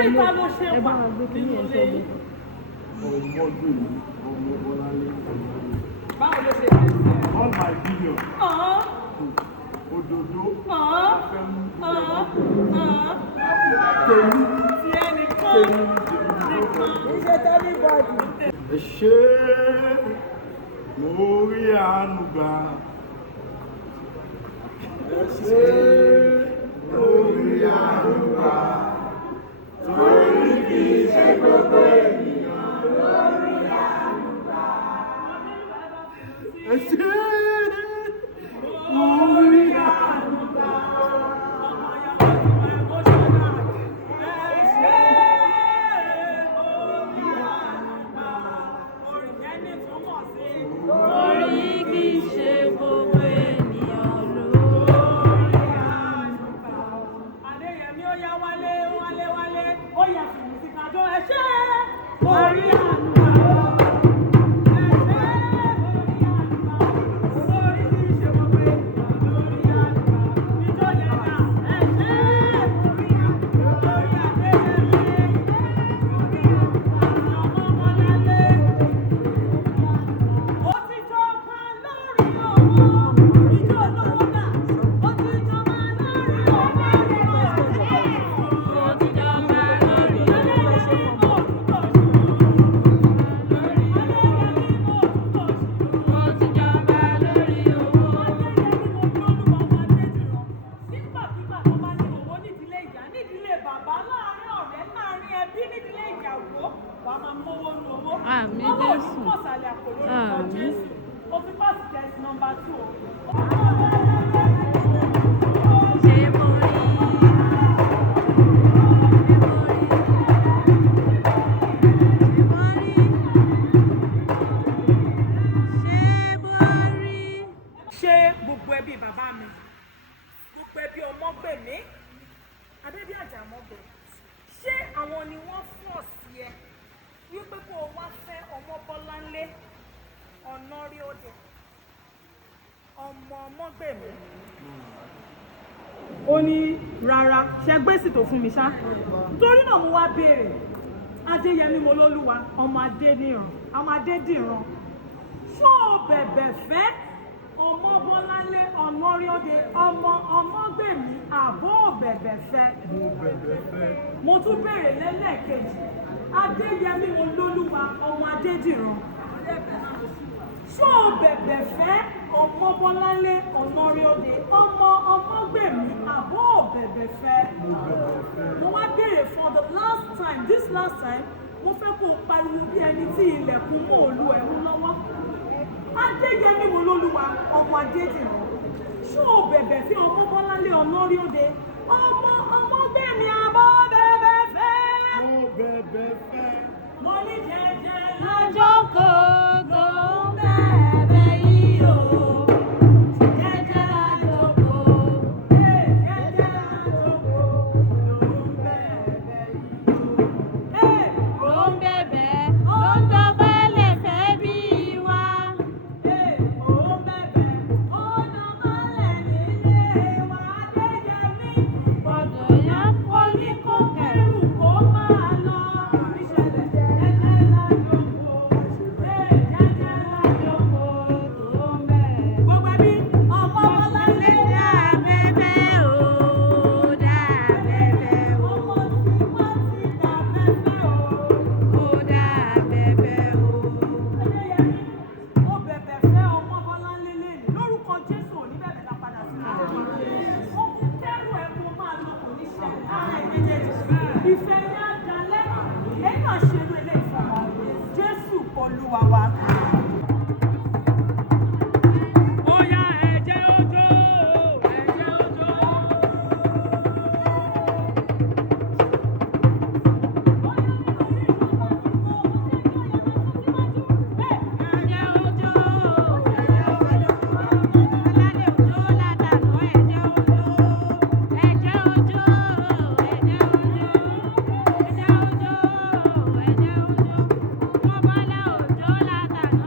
torí ta ló ṣe wà nínú ilé yìí. Báwo ló ṣe jẹ́ sí ẹ? All my video. Òdòdó. Ti ẹnìkan. Iṣẹ́ tẹ́lẹ̀ bọ́ọ̀dù. Ẹ ṣé mo rí àánú gbà. Ẹ ṣé mo rí àánú gbà. Torí kì í ṣe gbogbo ènìyàn ló rí àánú gbà. Ẹ ṣé mo rí àánú gbà. Orí kì í ṣe gbogbo ènìyàn lórí àánú gbà. Adéyẹmí ó yá wálé ó yá fìmí sí kájọ ẹ ṣé orí àánú gbà. Àmín Jésù. Àmín. O fi pass test number 2. Ṣé mo rí? Ṣé gbogbo ẹbí bàbá mi, gbogbo ẹbí Ọmọgbèmí, Adébí Àjàmọ́gbè, ṣé àwọn ni wọ́n fọ̀ sí ẹ wípé kó o wá fẹ́ Ọmọbọ́láńlé Ọ̀nàríòdé ọmọ Ọmọgbèmí? Ó ní rárá, ṣe gbèsì tó fún mi ṣá. Torí náà mo wá béèrè, Adéyẹmí Molólúwa ọmọ Adédìran, ṣó o bẹ̀bẹ̀ fẹ́ Ọmọbọ́láńlé Ọ̀nàríòdé ọmọ Ọmọgbèmí àbó bẹ̀bẹ̀ fẹ́? Mo tún béèrè lẹ́lẹ́kejì, Adéyẹmí Molólúwa ọmọ Adédìran, ṣó o bẹ̀bẹ̀ fẹ́ Ọmọbọ́láńlé Ọ̀nàríòdé ọmọ Ọmọgbèmí àbó bẹ̀bẹ̀ fẹ́? Mo wá béèrè for the last time, this last time, mo fẹ́ kó o pariwo bí ẹni tí ilẹ̀kùn mọ́ òlu ẹ̀ ń lọ́wọ́. Adéyẹmí Molólúwa ọmọ Adédìran, ṣó o bẹ̀bẹ̀ fẹ́ Ọmọbọ́láńlé Ọ̀nàríòdé ọmọ Ọmọgbèmí àbó bẹ̀bẹ̀ fẹ́? Mo bẹ̀bẹ̀ fẹ́. Mo ní jẹ́jẹ́ Lọ́jọ́ kò tó ń bẹ̀bẹ̀ yìí o. jẹ́jẹ́ lájọpọ̀, jẹ́jẹ́ lájọpọ̀ ló ń bẹ̀bẹ̀ yìí o. Ló ń bẹ̀bẹ̀, ló ń dọ̀bálẹ̀ fẹ́ bí wa. Ó bẹ̀bẹ̀, ó dọ̀bálẹ̀ nílé wa. Adéyẹmí Gbọ́dọ̀ yá kó ní kó kẹ̀rù. kẹrù kó máa lọ. Ìṣẹ̀lẹ̀ jẹ́jẹ́ lájọpọ̀, jẹ́jẹ́ lájọpọ̀ ló ń bẹ̀bẹ̀. Gbogbo ẹbí Ọmọbọ́láńlé Dá bẹ̀bẹ̀ o, dá bẹ̀bẹ̀ o, ọmọ tí wọ́n ti dà fẹ́fẹ́ o. ó dá bẹ̀bẹ̀ o. Adéyẹmí, ó bẹ̀bẹ̀ fẹ́ Ọmọbọ́láńlé lẹ́nu lórúkọ Jésù ò ní bẹ̀bẹ̀ dá padà sí i. Ó kú kẹ́rù ẹ̀ kó máa lọ kò ní ṣẹlẹ̀ lára ẹ̀ méjèèjì. Ìfẹ́ yẹn á dalẹ̀, lẹ́yìn náà ṣe ló ilé ìfọ̀mọ́. Jésù Olúwa wa. Ó yá ẹ̀jẹ̀ ojó, ẹ̀jẹ̀ ojó. Ẹ̀jẹ̀ òjò, ẹ̀jẹ̀ òjò, alálẹ̀ òjò látàná ẹ̀jẹ̀ òjò, ẹ̀jẹ̀ òjò, ẹ̀jẹ̀ òjò, ẹ̀jẹ̀ òjò, ẹ̀jẹ̀ òjò, Ọmọbọ́lá òjò látàná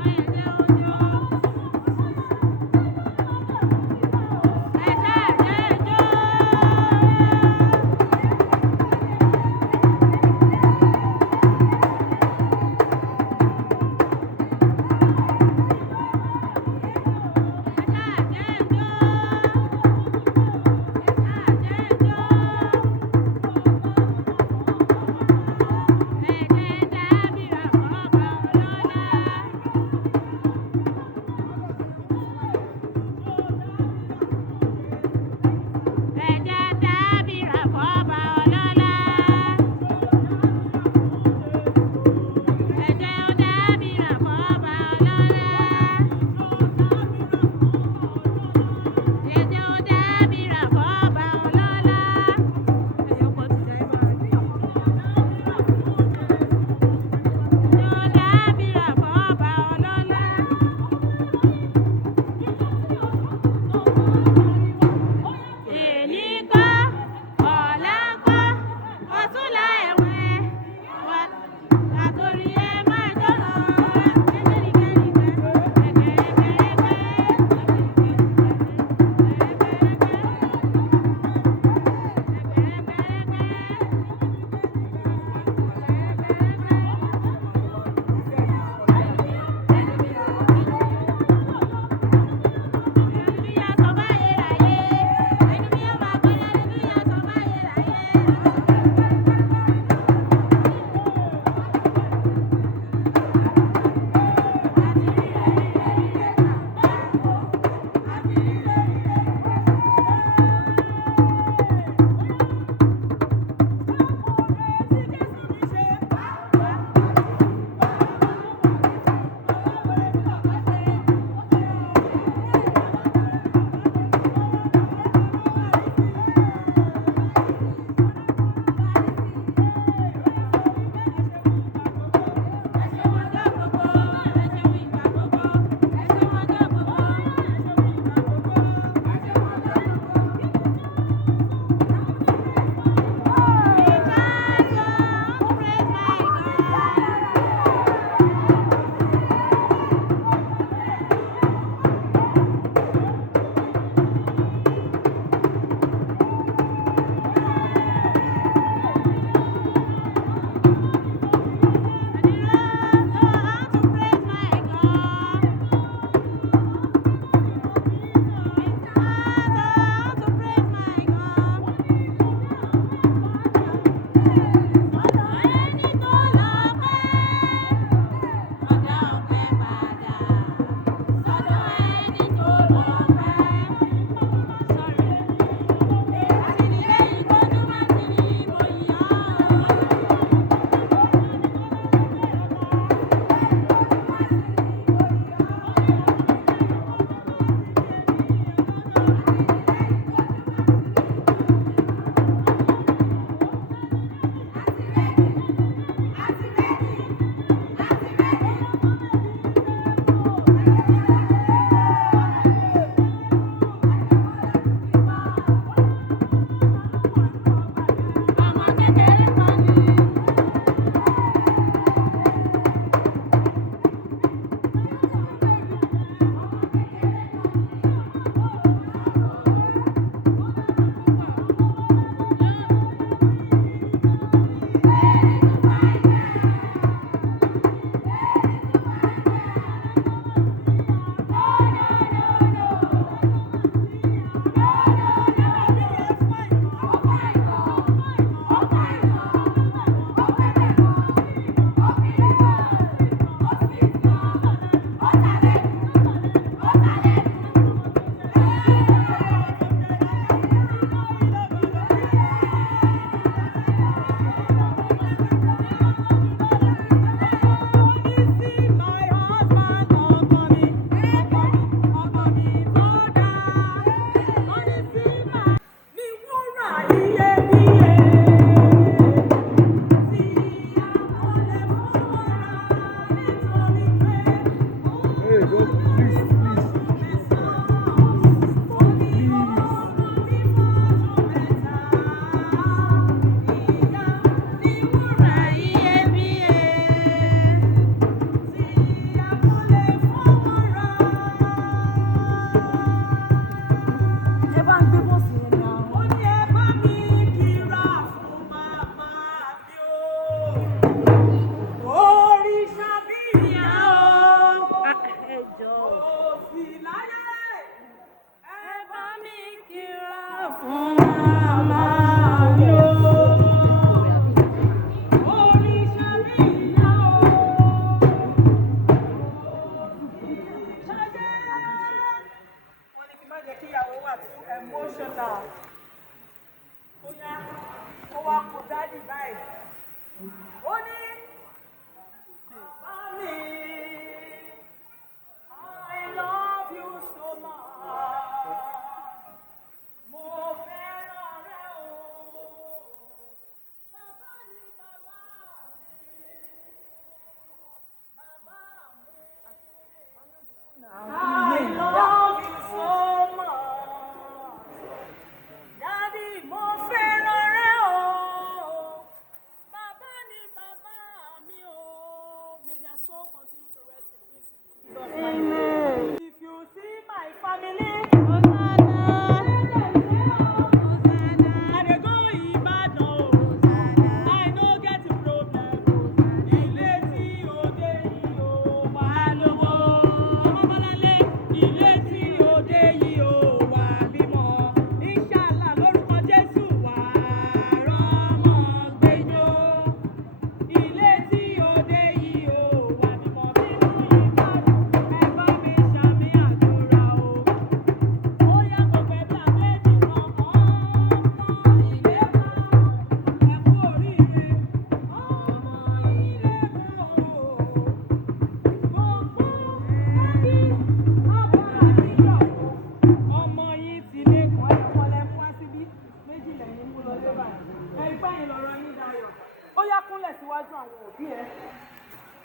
yá kúnlẹ̀ síwájú àwọn òbí ẹ.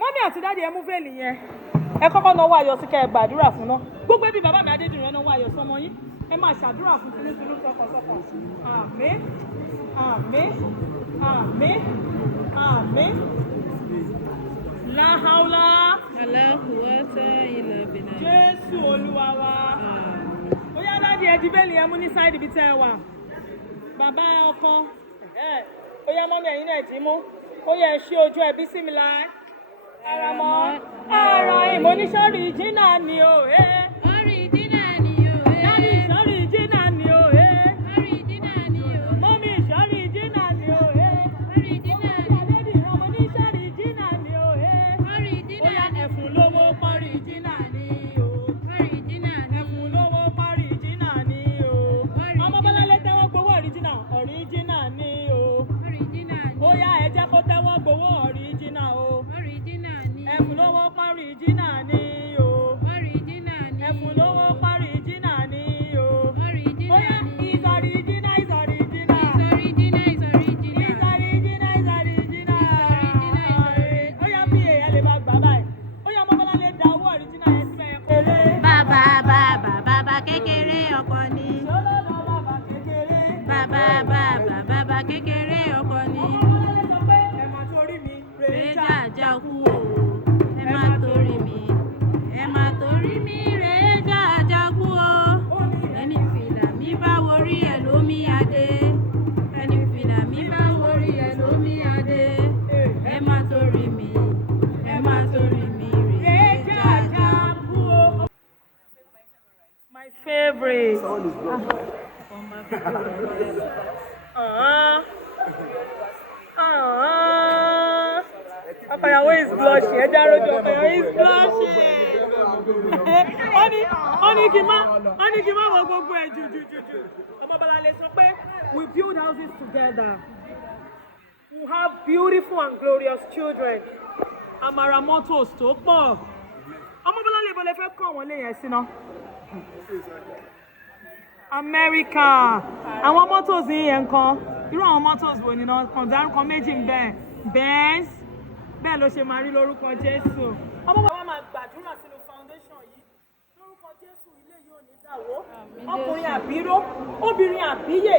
Mọ́mí àti dáàdì ẹ mú fèlì yẹn. Ẹ kọ́kọ́ náwó ayọ̀ sí kẹ́ ẹ gbàdúrà fún náà. Gbogbo ẹbí bàbá mi Adédìran náwó ayọ̀ sọmọ yín. Ẹ máa ṣàdúrà fún tinútinú tọkàntọkàn. Àmín. Àmín. Àmín. Àmín. La haula. Wala quwwata illa billah. Jésù Olúwa wa. Ó yá dáàdì ẹ di bẹ́ẹ̀lì ẹ mú ní sáìdì ibi tẹ́ ẹ wà. Bàbá ọkọ. Ó yá mọ́mí ẹ̀yin náà dì í mú. Ó yẹ ṣí ojú ẹbí sí mi láì. Àràmọ́. Àràn ìmọ̀níṣọ́rì jìnnà ni o. Original ni o. Dáàdì ìṣọ́rì jìnnà ni o. Original ni o. Mọ́mí ìṣọ́rì jìnnà ni o. Original ni o. Dáàdì ìmọ̀níṣọ́rì jìnnà ni o. Ó yá Original ni o. ẹ̀fún lówó pọ́rì jìnnà ni o. Original ni o. Ẹ̀fún lówó pọ́rì jìnnà ni o. Ọmọ Bọ́láńlé tẹ́wọ́ gbowó ọ̀ríjìnà ọ̀ríjìnà ni o. Original ni Ó o. yá ẹ jẹ́ kó tẹ́wọ́ gbowó ọ̀ríjìnà o. Original ni o. Ẹ̀fún lówó pọ́rì jìnnà ni o. Original ni o. Ẹ̀fún lówó pọ́rì jìnnà ni o. Ó yá Original ni o. is original is original. It's original, it's original. Is original is original. Original. Ó yá bí èèyàn lè máa gbà báyìí. Ó yá Ọmọ Bọ́láńlé da owó ọ̀ríjìnà yẹn síbẹ̀ yẹn kéré. Bàbá kékeré ọkọ ni. Ṣọlọ́lọ́ bàbá kékeré. Bàbá kékeré ọkọ ni. Ọmọ Bọ́láńlé sọ pé ẹ máa torí mi. Rèéjà já kú o. Ẹ má torí mi. Ẹ má torí mi. Rèéjà já kú o. Ẹni fìlà mi bá worí ẹ̀ lómi adé. Ẹni fìlà mi bá worí ẹ̀ lómi adé. Ẹ má torí mi. Ẹ má torí mi. Rèéjà já kú o. My favorite. Ọkọ̀yàwó is blushing. Ẹja rojo ọkọ̀yàwó is blushing. Ó ní kí n má wọ gbogbo ẹ̀ jù. Ọmọ Bọ́láńlé sọ pé we build houses together. We have beautiful and glorious children. Amara motors tó pọ̀. Ọmọ Bọ́láńlé ibo lẹ fẹ́ kọ́ wọn lé yẹn sí náà. America. Àwọn motors yìí yẹn kan. Irú àwọn motors wo ni náà kan dárúkọ méjì ń bẹ. Benz. Bẹ́ẹ̀ ló ṣe máa rí lórúkọ Jésù. Ọmọ bàbá máa gbàdúrà sínú foundation yìí. Lórúkọ Jésù ilé yóò ní dàwó. Ọkùnrin àbíró, obìnrin àbíyè.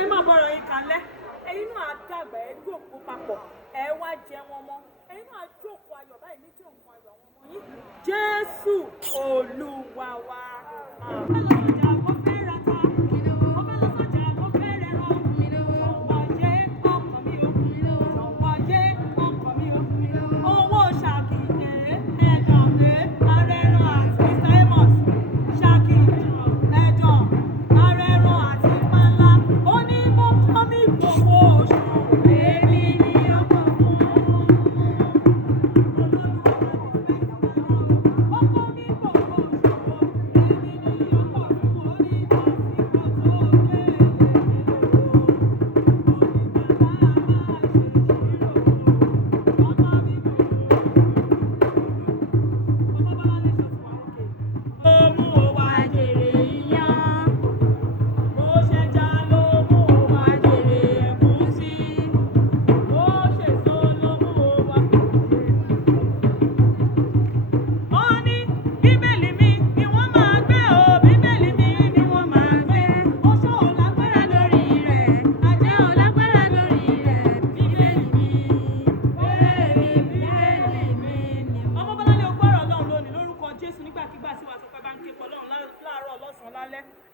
Ẹ máa bọ̀rọ̀ yín kalẹ̀. Ẹ̀yin náà á dàgbà ẹ jókòó papọ̀. Ẹ wá jẹ wọn mọ́. Ẹ̀yin náà á jókòó ayọ̀ báyìí ní jókòó ayọ̀ àwọn ọmọ yín. Jésù Olúwa wa.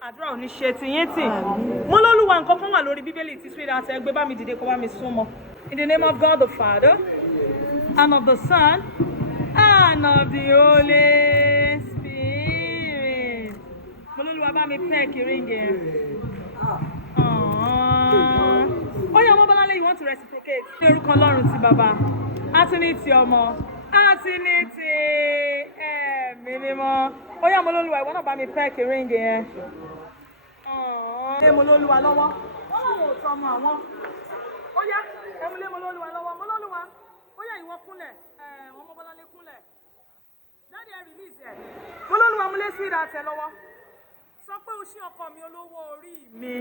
Àdúrà ò ní ṣe tiyín tì. Mo lólúwa nǹkan kan wà lórí Bíbélì tí sweetheart ẹ gbé bá mi dìde kó bá mi súnmọ́. In the name of God the Father, and of the Son, and of the Holy Spirit. Mo lólúwa bá mi pẹ́ kiri yẹn. Ó yá Ọmọ Bọ́láńlé, you want to reciprocate. Ní orúkọ Ọlọ́run ti bàbá, àti ní ti ọmọ, àti ní ti ẹ̀mí mímọ́. Ó yá Mo lólúwa, ìwọ náà bá mi pẹ́ kiri yẹn. Mo lólúwa lọ́wọ́. Wọ́n lọ́wọ́ ò tọ́ ọmọ àwọn. Ó yá ẹmúlé Mo lólúwa lọ́wọ́. Mo lólúwa. Ó yá ìwọ kúnlẹ̀. Ọmọ Bọ́láńlé kúnlẹ̀. Dáàdì ẹ release ẹ̀. Mo lólúwa múlé sí ìdásẹ̀ lọ́wọ́. Sọ pé o ṣí ọkọ mi olówó orí mi.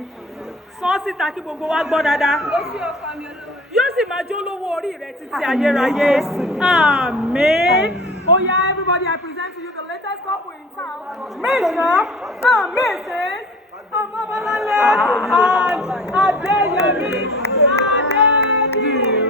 Sọ síta kí gbogbo wa gbọ́ dáadáa. Ó ṣí ọkọ mi olówó orí. Yóò sì máa jó olówó orí títí ayérayé. Àmín. Oh yeah, everybody, I present to you the latest couple in town. Mr. and Mrs. Amabalale and Adeyemi Adediran.